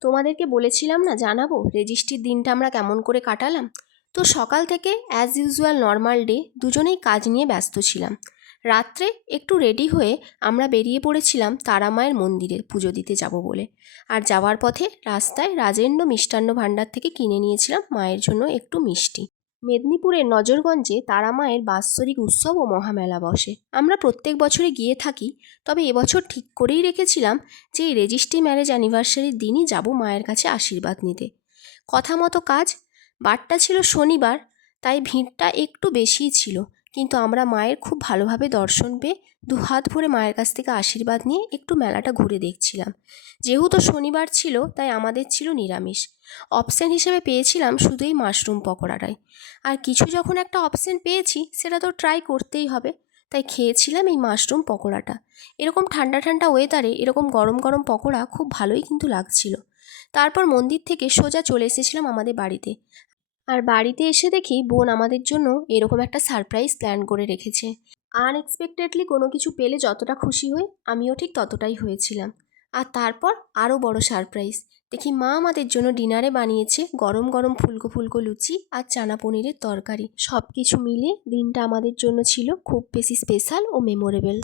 তোমাদেরকে বলেছিলাম না জানাবো রেজিস্ট্রির দিনটা আমরা কেমন করে কাটালাম। তো সকাল থেকে অ্যাজ ইউজুয়াল নর্মাল ডে, দুজনেই কাজ নিয়ে ব্যস্ত ছিলাম। রাত্রে একটু রেডি হয়ে আমরা বেরিয়ে পড়েছিলাম তারামায়ের মন্দিরে পুজো দিতে যাব বলে। আর যাওয়ার পথে রাস্তায় রাজেন্দ্র মিষ্টান্ন ভাণ্ডার থেকে কিনে নিয়েছিলাম মায়ের জন্য একটু মিষ্টি। মেদিনীপুরের নজরগঞ্জে তারামায়ের বাৎসরিক উৎসব ও মহামেলা বসে। আমরা প্রত্যেক বছরই গিয়ে থাকি, তবে এবছর ঠিক করেই রেখেছিলাম যে এই রেজিস্ট্রি ম্যারেজ অ্যানিভার্সারির দিনই যাব মায়ের কাছে আশীর্বাদ নিতে। কথা মতো কাজ, বারটা ছিল শনিবার, তাই ভিড়টা একটু বেশিই ছিল। কিন্তু আমরা মায়ের খুব ভালোভাবে দর্শন পেয়ে দুহাত ভরে মায়ের কাছ থেকে আশীর্বাদ নিয়ে একটু মেলাটা ঘুরে দেখছিলাম। যেহেতু শনিবার ছিল তাই আমাদের ছিল নিরামিষ। অপশান হিসেবে পেয়েছিলাম শুধু এই মাশরুম পকোড়াটাই। আর কিছু যখন একটা অপশান পেয়েছি সেটা তো ট্রাই করতেই হবে, তাই খেয়েছিলাম এই মাশরুম পকোড়াটা। এরকম ঠান্ডা ঠান্ডা ওয়েদারে এরকম গরম গরম পকোড়া খুব ভালোই কিন্তু লাগছিল। তারপর মন্দির থেকে সোজা চলে এসেছিলাম আমাদের বাড়িতে। আর বাড়িতে এসে দেখি বোন আমাদের জন্য এরকম একটা সারপ্রাইজ প্ল্যান করে রেখেছে। আনএক্সপেক্টেডলি কোনো কিছু পেলে যতটা খুশি হই, আমিও ঠিক ততটাই হয়েছিলাম। আর তারপর আরও বড় সারপ্রাইজ, দেখি মা আমাদের জন্য ডিনারে বানিয়েছে গরম গরম ফুলকো ফুলকো লুচি আর চানা পনিরের তরকারি। সব কিছু মিলিয়ে দিনটা আমাদের জন্য ছিল খুব বেশি স্পেশাল ও মেমোরেবল।